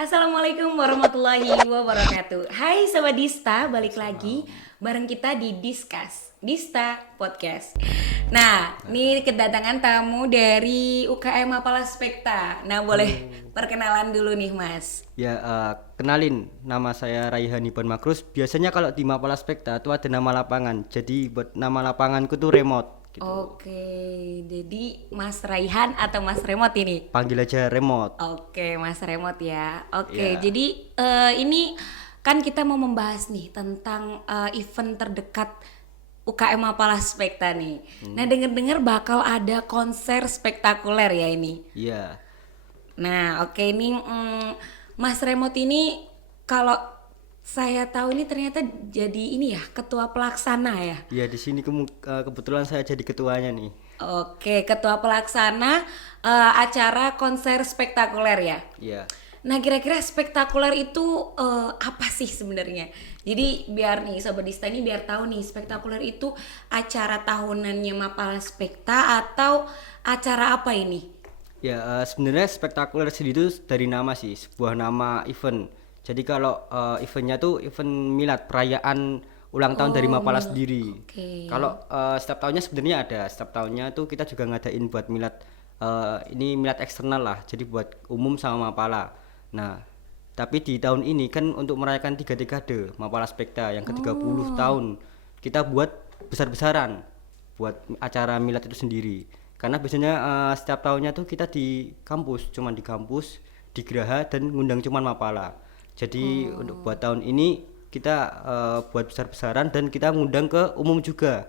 Assalamualaikum warahmatullahi wabarakatuh. Hai Sobat Dista, balik lagi bareng kita di Discuss Dista Podcast. Nah, ini kedatangan tamu dari UKM Mapala Spekta. Nah, boleh perkenalan dulu nih Mas. Ya, kenalin, nama saya Raihan Iban Makrus. Biasanya kalau di Mapala Spekta itu ada nama lapangan. Jadi buat nama lapanganku tuh remote gitu. Oke, jadi Mas Raihan atau Mas Remot ini? Panggil aja remote. Oke, Mas Remot ya. Oke, Ya. jadi ini kan kita mau membahas nih tentang event terdekat UKM Mapala Spekta nih. Nah, dengar-dengar bakal ada konser spektakuler ya ini. Iya. Nah, oke ini Mas Remot ini kalau saya tahu ini ternyata jadi ini ya ketua pelaksana ya. Ya, di sini kebetulan saya jadi ketuanya nih. Oke, ketua pelaksana acara konser spektakuler ya. Iya. Nah, kira-kira spektakuler itu apa sih sebenarnya? Jadi biar nih Sobat Dista ini biar tahu nih spektakuler itu acara tahunannya Mapala Spekta atau acara apa ini? Ya, sebenarnya spektakuler sendiri itu dari nama sih, sebuah nama event. Jadi kalau eventnya tuh event milad, perayaan ulang tahun dari Mapala Milad. sendiri. Oke. Kalau setiap tahunnya sebenarnya ada, setiap tahunnya tuh kita juga ngadain buat milad, ini milad eksternal lah, jadi buat umum sama Mapala. Nah, tapi di tahun ini kan untuk merayakan 3 dekade Mapala Spekta yang ke-30 tahun, kita buat besar-besaran buat acara milad itu sendiri. Karena biasanya setiap tahunnya tuh kita di kampus, cuman di kampus, di Geraha dan ngundang cuman Mapala. Jadi untuk buat tahun ini kita buat besar-besaran dan kita ngundang ke umum juga.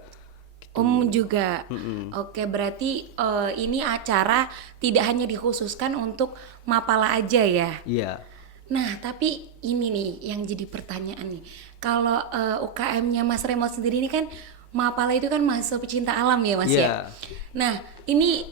Umum juga. Mm-mm. Oke, berarti ini acara tidak hanya dikhususkan untuk Mapala aja ya. Iya. Nah, tapi ini nih yang jadi pertanyaan nih. Kalau UKM-nya Mas Remot sendiri ini kan Mapala itu kan mahasiswa pecinta alam ya Mas ya. Iya. Nah, ini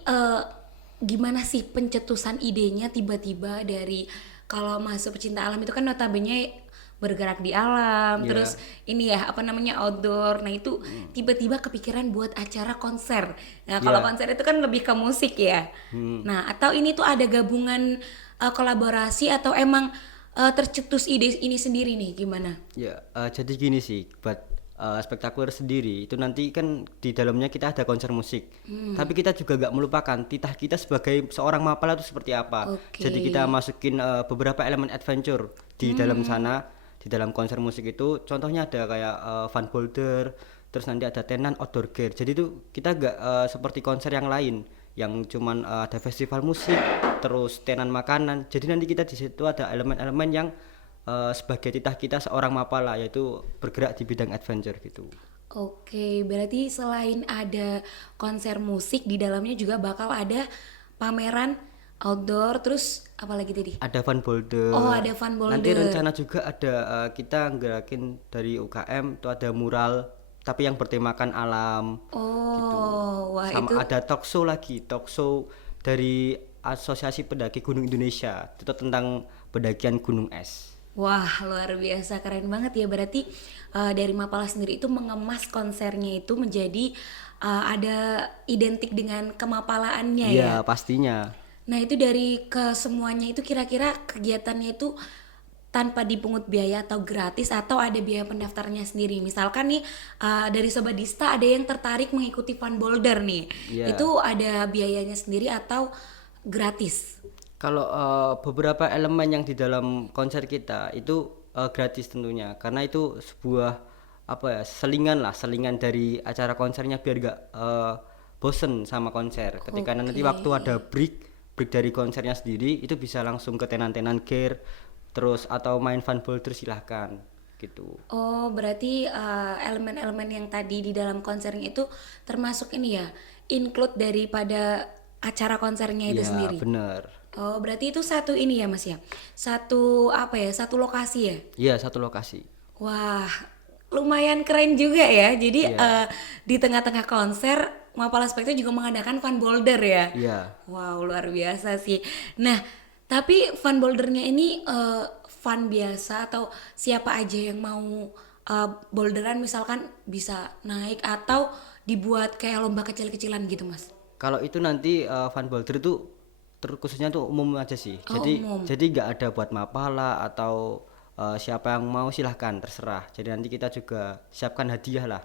gimana sih pencetusan idenya tiba-tiba dari kalau mahasiswa pecinta alam itu kan notabene bergerak di alam, Iya. terus ini ya apa namanya outdoor. Nah, itu tiba-tiba kepikiran buat acara konser. Nah, kalau Iya. konser itu kan lebih ke musik ya. Nah, atau ini tuh ada gabungan kolaborasi atau emang tercetus ide ini sendiri nih gimana? Ya, jadi gini sih, buat spektakuler sendiri itu nanti kan di dalamnya kita ada konser musik. Tapi kita juga gak melupakan titah kita sebagai seorang Mapala itu seperti apa. Oke. Jadi kita masukin beberapa elemen adventure di dalam sana, di dalam konser musik itu. Contohnya ada kayak fun boulder, terus nanti ada tenan outdoor gear. Jadi itu kita gak seperti konser yang lain yang cuman ada festival musik, terus tenan makanan. Jadi nanti kita di situ ada elemen-elemen yang sebagai titah kita seorang Mapala, yaitu bergerak di bidang adventure gitu. Oke, berarti selain ada konser musik di dalamnya juga bakal ada pameran outdoor terus apa lagi tadi? Ada fun boulder. Oh, ada fun Nanti boulder. rencana juga ada kita gerakin dari UKM itu ada mural tapi yang bertemakan alam gitu. Oh, wah Sama itu ada talk show lagi, talk show dari Asosiasi Pendaki Gunung Indonesia. Itu tentang pendakian gunung es. wah luar biasa keren banget ya. Berarti dari Mapala sendiri itu mengemas konsernya itu menjadi ada identik dengan kemapalaannya ya. Iya, pastinya. Nah itu dari ke semuanya itu kira-kira kegiatannya itu tanpa dipungut biaya atau gratis atau ada biaya pendaftarnya sendiri. Misalkan nih dari Sobat Dista ada yang tertarik mengikuti Fun Boulder nih. Iya. Itu ada biayanya sendiri atau gratis? Kalau beberapa elemen yang di dalam konser kita itu gratis tentunya, karena itu sebuah apa ya, selingan dari acara konsernya biar gak bosen sama konser. Ketika nanti waktu ada break dari konsernya sendiri itu bisa langsung ke tenan-tenan gear, terus atau main fun boulder silahkan gitu. Oh, berarti elemen-elemen yang tadi di dalam konsernya itu termasuk ini ya, include daripada acara konsernya itu Iya sendiri. bener. Oh, berarti itu satu ini ya, Mas ya. Satu apa ya? Satu lokasi ya. Iya satu lokasi. Wah, lumayan keren juga ya. Jadi Iya. di tengah-tengah konser Mapala Spekta juga mengadakan fun boulder ya. Iya. Wow, luar biasa sih. Nah, tapi fun bouldernya ini fun biasa atau siapa aja yang mau boulderan misalkan bisa naik atau dibuat kayak lomba kecil-kecilan gitu, Mas? Kalau itu nanti fun boulder itu terkhususnya tuh umum aja sih. Oh, Jadi umum. nggak ada buat mapala atau siapa yang mau silahkan terserah. Jadi nanti kita juga siapkan hadiah lah.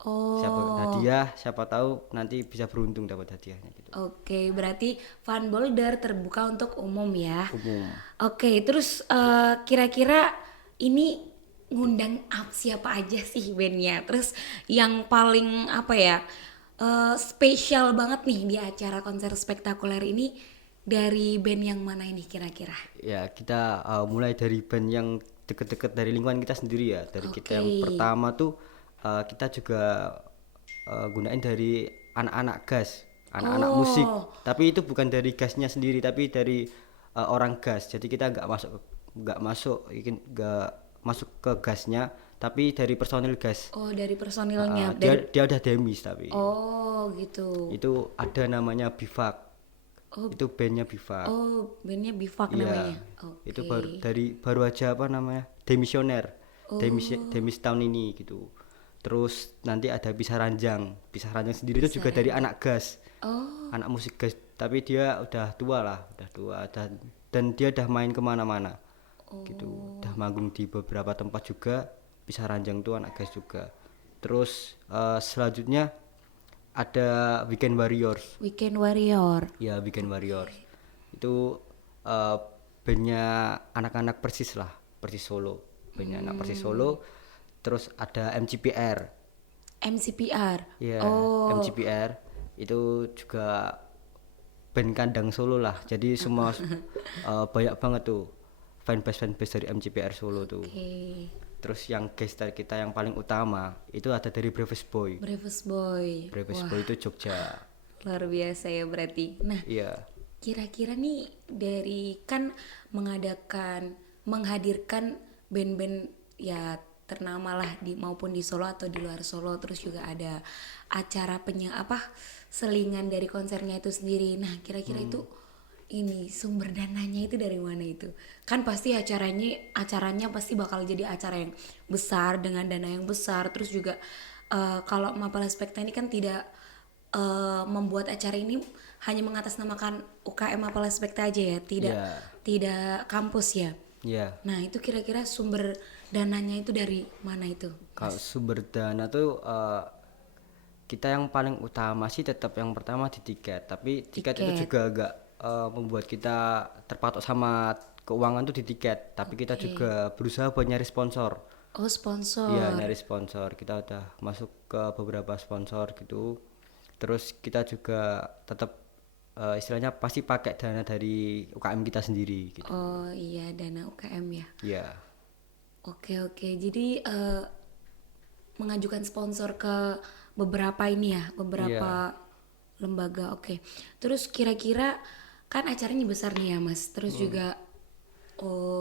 Siapkan Oh, hadiah, siapa tahu nanti bisa beruntung dapat hadiahnya gitu. oke. Berarti Fun Boulder terbuka untuk umum ya. Umum. Oke, terus kira-kira ini ngundang siapa aja sih bandnya? Terus yang paling apa ya spesial banget nih di acara konser spektakuler ini dari band yang mana ini kira-kira? Ya kita mulai dari band yang deket-deket dari lingkungan kita sendiri ya. Dari kita Oke. yang pertama tuh kita juga gunain dari anak-anak gas, anak-anak musik. Oh, Tapi itu bukan dari gasnya sendiri, tapi dari orang gas. Jadi kita nggak masuk ke gasnya, tapi dari personil gas. oh dari personilnya Dia dari. dia udah demis tapi Oh gitu. itu ada namanya Bivak. Oh, Itu bandnya Bivak. oh bandnya Bivak Iya, namanya. itu Oke. baru aja apa namanya demisioner, demis Oh. demis tahun ini gitu. Terus nanti ada Pisah Ranjang sendiri itu juga dari anak gas, Oh, anak musik gas, tapi dia udah tua lah, udah tua dan dia udah main kemana-mana, gitu, udah manggung di beberapa tempat juga. Pisah Ranjang tuh anak gas juga. Terus selanjutnya ada Weekend Warriors. Weekend Warrior. Ya, Weekend Warriors itu eh, bandnya anak-anak Persis lah, Persis Solo, bandnya anak Persis Solo. Terus ada MCPR, MCPR. ya, Oh, MCPR itu juga band kandang Solo lah. Jadi semua banyak banget tuh fanbase dari MCPR Solo tuh. oke. Terus yang gestar kita yang paling utama itu ada dari Brevis Boy. Bravest Boy. Brevis Wah, Boy itu Jogja. luar biasa ya berarti. Nah, Iya. kira-kira nih dari kan menghadirkan band-band ya ternama lah maupun di Solo atau di luar Solo, terus juga ada acara selingan dari konsernya itu sendiri. Nah, kira-kira itu ini sumber dananya itu dari mana itu? Kan pasti acaranya pasti bakal jadi acara yang besar dengan dana yang besar. Terus juga kalau Mapala Spekta ini kan tidak membuat acara ini hanya mengatasnamakan UKM Mapala Spekta aja ya, tidak Iya. tidak kampus ya. Iya. Nah, itu kira-kira sumber dananya itu dari mana itu? Kalau sumber dana tuh kita yang paling utama sih tetap yang pertama di tiket. Tapi tiket itu Tiket. juga agak membuat kita terpatok sama keuangan tuh di tiket. Tapi kita juga berusaha buat nyari sponsor. Oh, sponsor. Iya, nyari sponsor. Kita udah masuk ke beberapa sponsor gitu. Terus kita juga tetap istilahnya pasti pakai dana dari UKM kita sendiri gitu. Oh iya, dana UKM ya. Iya. Oke oke. Jadi mengajukan sponsor ke beberapa ini ya, beberapa lembaga. Oke. Terus kira-kira kan acaranya besar nih ya, Mas. Terus juga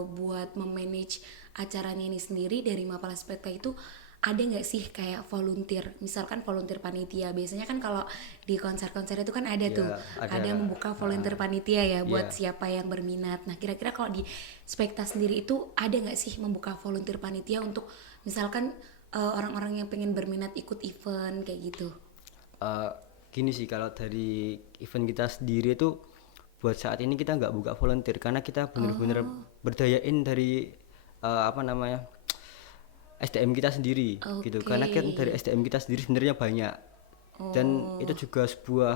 buat memanage acaranya ini sendiri dari Mapala Spekta itu ada nggak sih kayak volunteer, misalkan volunteer panitia. Biasanya kan kalau di konser-konser itu kan ada tuh, ada yang membuka volunteer panitia ya buat siapa yang berminat. Nah, kira-kira kalau di Spekta sendiri itu ada nggak sih membuka volunteer panitia untuk misalkan orang-orang yang pengen berminat ikut event kayak gitu? Eh, Gini sih, kalau dari event kita sendiri itu buat saat ini kita nggak buka volunteer karena kita bener-bener berdayain dari apa namanya SDM kita sendiri gitu. Karena kan dari SDM kita sendiri sebenarnya banyak dan itu juga sebuah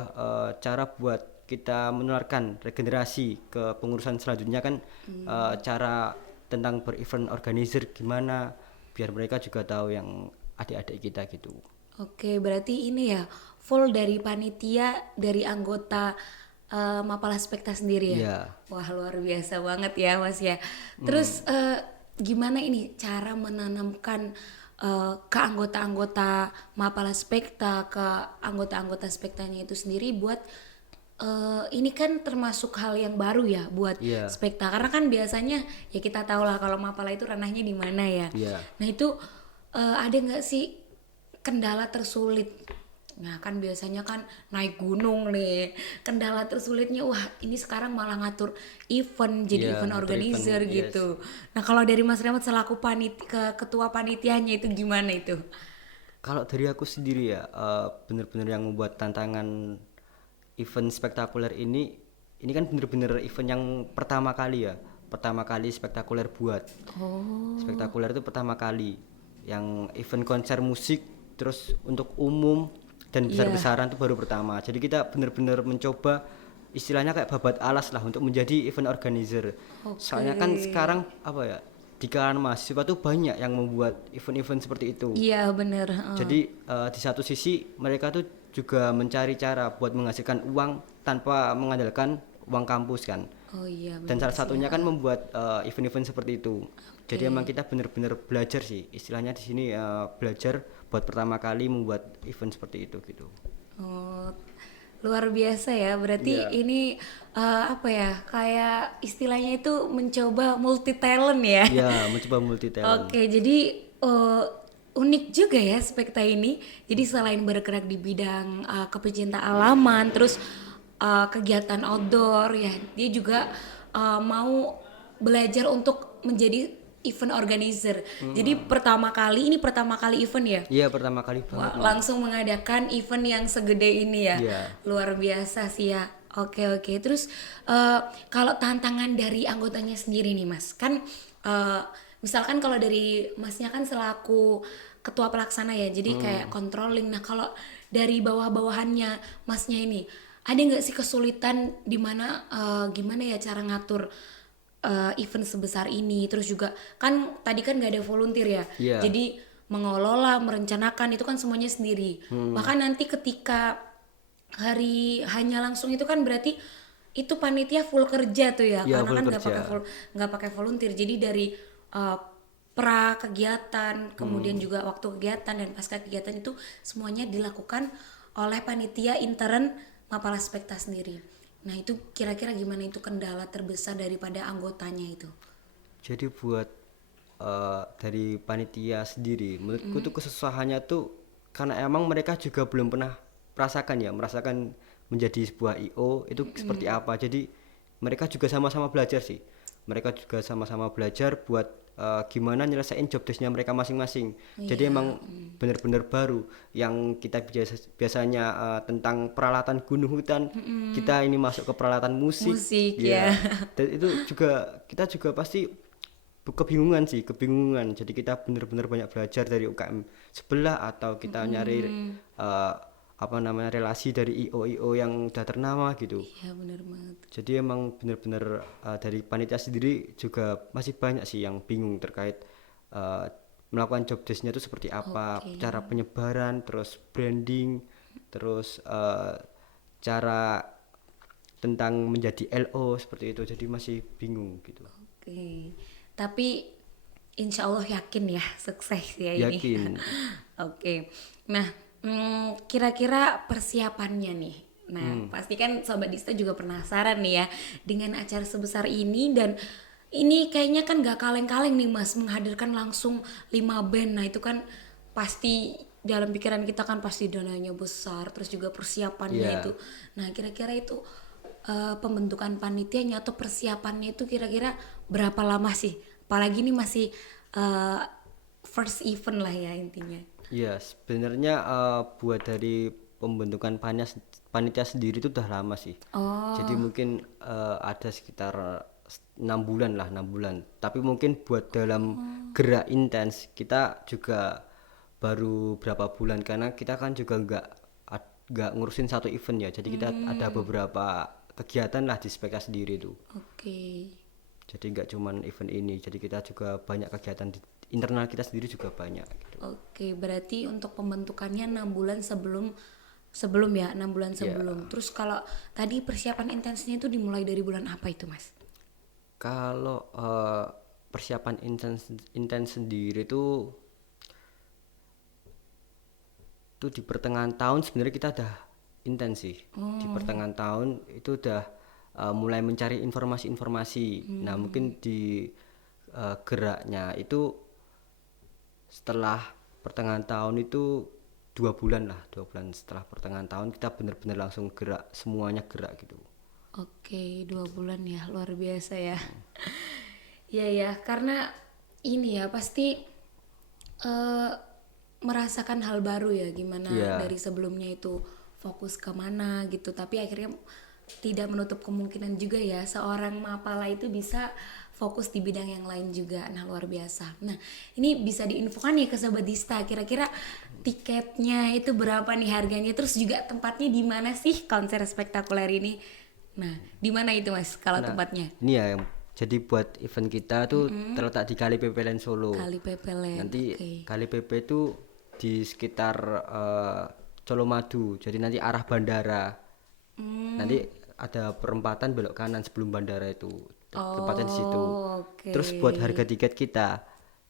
cara buat kita menularkan regenerasi ke pengurusan selanjutnya kan. Cara tentang berevent organizer gimana biar mereka juga tahu yang adik-adik kita gitu. Oke, berarti ini ya full dari panitia, dari anggota Mapala Spekta sendiri ya? Iya. Wah, luar biasa banget ya Mas ya. Terus gimana ini cara menanamkan ke anggota-anggota Mapala Spekta, ke anggota-anggota Spektanya itu sendiri buat ini kan termasuk hal yang baru ya buat Iya. Spekta, karena kan biasanya ya kita tahu lah kalau Mapala itu ranahnya di mana ya. Iya. Nah itu ada nggak sih kendala tersulit? Nah kan biasanya kan naik gunung nih, kendala tersulitnya wah ini sekarang malah ngatur event jadi Iya, event ngatur organizer event, gitu. Nah kalau dari Mas Remat selaku ketua panitianya itu gimana itu? Kalau dari aku sendiri ya, bener-bener yang membuat tantangan event spektakuler ini ini kan bener-bener event yang pertama kali ya, pertama kali spektakuler buat. Spektakuler itu pertama kali yang event konser musik terus untuk umum dan besar-besaran itu baru pertama. Jadi kita bener-bener mencoba istilahnya kayak babat alas lah untuk menjadi event organizer. Soalnya kan sekarang apa ya, di kalangan mahasiswa tuh banyak yang membuat event-event seperti itu. Iya bener. Jadi di satu sisi mereka tuh juga mencari cara buat menghasilkan uang tanpa mengandalkan uang kampus kan. Oh iya Dan bener salah satunya kan membuat event-event seperti itu. Jadi emang kita bener-bener belajar sih, istilahnya di sini belajar buat pertama kali membuat event seperti itu gitu. Oh, luar biasa ya. Berarti ini apa ya? Kayak istilahnya itu mencoba multi talent ya. Ya, mencoba multi talent. Oke, jadi unik juga ya Spekta ini. Jadi selain bergerak di bidang kepecinta alaman, terus kegiatan outdoor ya, dia juga mau belajar untuk menjadi event organizer. Jadi pertama kali event ya. Iya, pertama kali banget. Wah, langsung mengadakan event yang segede ini ya. Iya. Luar biasa sih ya. Oke. Terus kalau tantangan dari anggotanya sendiri nih Mas, kan misalkan kalau dari Masnya kan selaku ketua pelaksana ya, jadi kayak controlling. Nah kalau dari bawah-bawahannya Masnya ini, ada nggak sih kesulitan di mana gimana ya cara ngatur event sebesar ini? Terus juga kan tadi kan nggak ada volunteer ya, Iya. jadi mengelola, merencanakan itu kan semuanya sendiri. Bahkan nanti ketika hari hanya langsung itu kan berarti itu panitia full kerja tuh ya, Iya, karena full kan kerja. nggak pakai volunteer. Jadi dari pra kegiatan, kemudian juga waktu kegiatan dan pasca kegiatan itu semuanya dilakukan oleh panitia intern Mapala Spekta sendiri. Nah itu kira-kira gimana itu kendala terbesar daripada anggotanya itu? Jadi buat dari panitia sendiri, menurutku tuh kesusahannya tuh karena emang mereka juga belum pernah merasakan menjadi sebuah IO itu seperti apa. Jadi mereka juga sama-sama belajar sih. Mereka juga sama-sama belajar buat gimana nyelesain job desk-nya mereka masing-masing. Jadi emang benar-benar baru yang kita biasanya tentang peralatan gunung hutan, kita ini masuk ke peralatan musik. Musik, Ya. ya. Dan itu juga kita juga pasti kebingungan. Jadi kita benar-benar banyak belajar dari UKM sebelah atau kita nyari relasi dari IO yang udah ternama gitu. Iya benar banget. Jadi emang benar-benar dari panitia sendiri juga masih banyak sih yang bingung terkait melakukan job desk-nya itu seperti apa, cara penyebaran, terus branding, terus cara tentang menjadi LO seperti itu. Jadi masih bingung gitu. Oke. Tapi insya Allah yakin ya sukses ya ini. Yakin. Oke. Nah, kira-kira persiapannya nih. Nah, pasti kan Sobat Dista juga penasaran nih ya dengan acara sebesar ini, dan ini kayaknya kan gak kaleng-kaleng nih Mas menghadirkan langsung 5 band. Nah, itu kan pasti dalam pikiran kita kan pasti dananya besar, terus juga persiapannya itu. Nah, kira-kira itu pembentukan panitianya atau persiapannya itu kira-kira berapa lama sih? Apalagi ini masih first event lah ya intinya. Iya, sebenarnya buat dari pembentukan panitia sendiri itu udah lama sih. Jadi mungkin ada sekitar 6 bulan. Tapi mungkin buat dalam gerak intens kita juga baru berapa bulan, karena kita kan juga nggak ngurusin satu event ya. Jadi kita ada beberapa kegiatan lah di Spekta sendiri tuh. Oke. Jadi nggak cuman event ini. Jadi kita juga banyak kegiatan di internal kita sendiri juga banyak gitu. Oke, berarti untuk pembentukannya 6 bulan sebelum ya, 6 bulan sebelum. Terus kalau tadi persiapan intensnya itu dimulai dari bulan apa itu, Mas? Kalau persiapan intens sendiri tuh di pertengahan tahun sebenarnya kita udah intens sih. Di pertengahan tahun itu udah mulai mencari informasi-informasi. Nah, mungkin di geraknya itu setelah pertengahan tahun itu 2 bulan setelah pertengahan tahun kita benar-benar langsung gerak, semuanya gerak gitu. Oke, 2 bulan ya, luar biasa ya. Iya ya, karena ini ya pasti merasakan hal baru ya, gimana dari sebelumnya itu fokus ke mana gitu, tapi akhirnya tidak menutup kemungkinan juga ya seorang mapala itu bisa fokus di bidang yang lain juga. Nah, luar biasa. Nah, ini bisa diinfokan nih ke Sobat Dista, kira-kira tiketnya itu berapa nih harganya, terus juga tempatnya di mana sih konser spektakuler ini? Nah, di mana itu Mas kalau Nah, tempatnya? ini ya jadi buat event kita tuh terletak di Kali Pepelen Solo. Kali Pepelen. Nanti Oke. Kali PP itu di sekitar Colomadu. Jadi nanti arah bandara. Nanti ada perempatan belok kanan sebelum bandara itu. Tempatnya di situ. Oke. Terus buat harga tiket kita,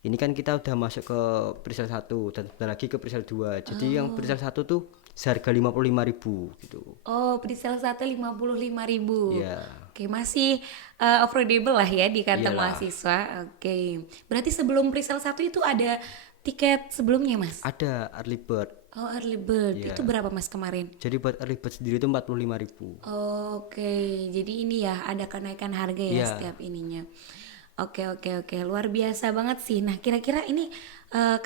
ini kan kita udah masuk ke presale 1 dan sebentar lagi ke presale 2. Jadi yang presale 1 tuh seharga 55.000 gitu. Oh, presale 1 55.000. Iya. Oke, masih affordable lah ya di kantong Iyalah. mahasiswa. Oke. Berarti sebelum presale 1 itu ada tiket sebelumnya, Mas? Ada early bird. Oh, early bird. Iya. Itu berapa Mas kemarin? Jadi buat early bird sendiri itu 45.000. Oke, jadi ini ya ada kenaikan harga ya Iya. setiap ininya. Oke, luar biasa banget sih. Nah, kira-kira ini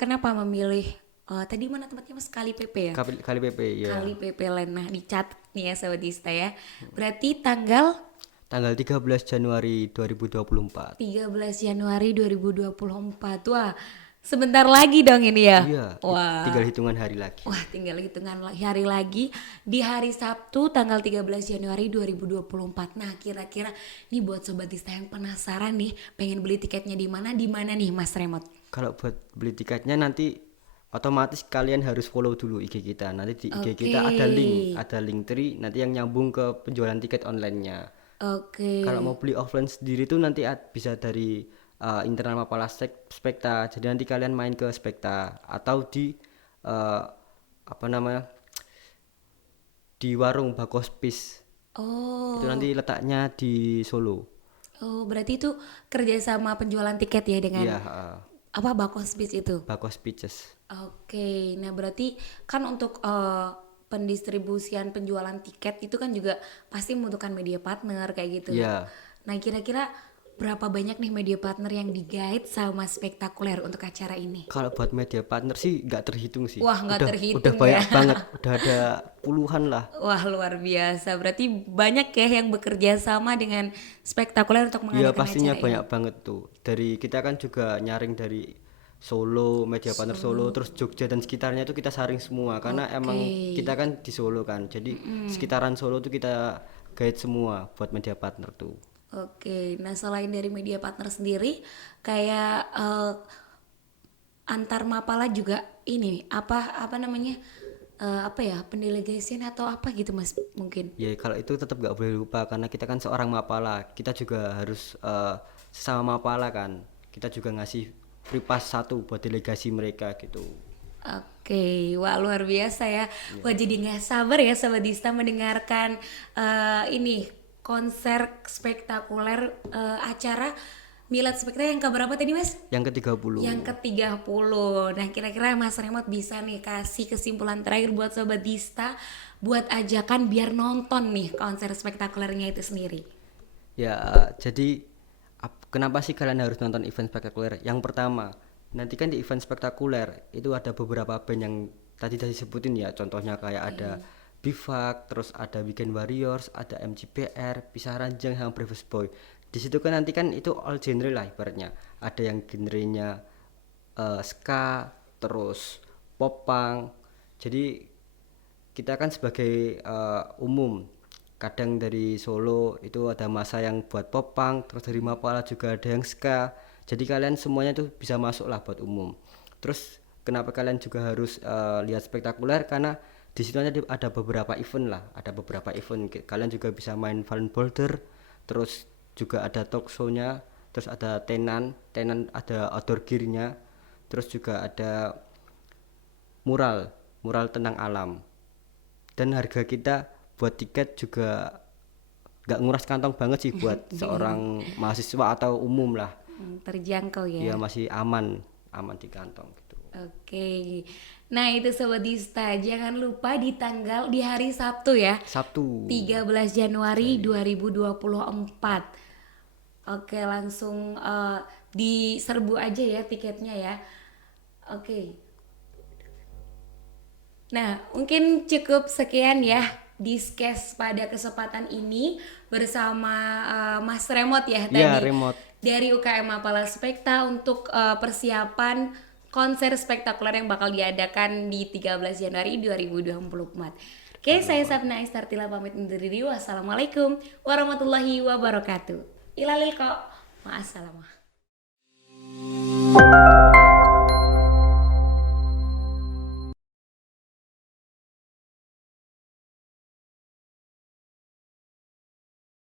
kenapa memilih tadi mana tempatnya Mas? Kali PP ya? Kali PP ya. Kali PP Land. Nah, dicatat nih ya Sobat Dista ya. Berarti tanggal Tanggal 13 Januari 2024. 13 Januari 2024. Wah, sebentar lagi dong ini ya. Iya. Wah. Tinggal hitungan hari lagi. Wah, tinggal hitungan hari lagi di hari Sabtu tanggal 13 Januari 2024. Nah, kira-kira nih buat Sobat Dista yang penasaran nih, pengen beli tiketnya di mana nih Mas Remot? Kalau buat beli tiketnya nanti otomatis kalian harus follow dulu IG kita. Nanti di IG kita ada link tree nanti yang nyambung ke penjualan tiket online-nya. Oke. Kalau mau beli offline sendiri tuh nanti bisa dari internal Mapala Spekta. Jadi nanti kalian main ke Spekta atau di apa namanya? Di warung Bakospis. Oh. Itu nanti letaknya di Solo. Oh, berarti itu kerjasama penjualan tiket ya dengan Iya, apa Bakospis itu? Bakospices. Oke, nah berarti kan untuk pendistribusian penjualan tiket itu kan juga pasti membutuhkan media partner kayak gitu. Iya. Nah, kira-kira berapa banyak nih media partner yang di-guide sama Spektakuler untuk acara ini? Kalau buat media partner sih nggak terhitung sih. Wah, nggak terhitung Udah banyak ya. banget, udah ada puluhan lah. Wah, luar biasa. Berarti banyak ya yang bekerja sama dengan Spektakuler untuk Iya mengadakan pastinya acara banyak banget tuh. Dari kita kan juga nyaring dari Solo, media partner Solo, terus Jogja dan sekitarnya itu kita saring semua karena emang kita kan di Solo kan. Jadi sekitaran Solo tuh kita guide semua buat media partner tuh. Oke, nah selain dari media partner sendiri, kayak antar Mapala juga ini apa namanya apa ya pendelegasian atau apa gitu Mas mungkin? Ya kalau itu tetap nggak boleh lupa karena kita kan seorang Mapala, kita juga harus sesama Mapala kan. Kita juga ngasih free pass 1 buat delegasi mereka gitu. Oke, wah luar biasa ya. Wah jadi nggak sabar ya Sobat Dista mendengarkan ini konser spektakuler acara Milad Spektakuler yang keberapa tadi Mas? Yang ke-30. Yang ke-30. Nah, kira-kira Mas Remot bisa nih kasih kesimpulan terakhir buat Sobat Dista buat ajakan biar nonton nih konser spektakulernya itu sendiri. Ya, jadi kenapa sih kalian harus nonton event spektakuler? Yang pertama, nanti kan di event spektakuler itu ada beberapa band yang tadi disebutin ya, contohnya kayak ada Bivak, terus ada Weekend Warriors, ada MGPR, Pisah Ranjang, sama Brevis Boy. Di situ kan nanti kan itu all genre lah ibaratnya. Ada yang genrenya ska, terus pop punk. Jadi kita kan sebagai umum kadang dari Solo itu ada masa yang buat pop punk, terus dari Mapala juga ada yang ska. Jadi kalian semuanya tuh bisa masuk lah buat umum. Terus kenapa kalian juga harus lihat spektakuler karena di situ ada beberapa event lah, ada beberapa event. Kalian juga bisa main Fallen Boulder, terus juga ada talk show-nya, terus ada tenan ada outdoor gear-nya, terus juga ada mural tentang alam. Dan harga kita buat tiket juga nggak nguras kantong banget sih buat seorang mahasiswa atau umum lah. Terjangkau ya. Ya masih aman di kantong gitu. Oke. Nah, itu Sobat Dista, jangan lupa di hari Sabtu ya. Sabtu 13 Januari 2024. Oke, langsung diserbu aja ya tiketnya ya. Oke. Nah, mungkin cukup sekian ya Discast pada kesempatan ini bersama Mas Remot ya Iya, tadi Remot. dari UKM Mapala Spekta untuk persiapan konser spektakuler yang bakal diadakan di 13 Januari 2024. Oke, saya Sabna Estartila pamit undur diri. Wassalamualaikum warahmatullahi wabarakatuh. Ilalil kok. Ma'assalamah.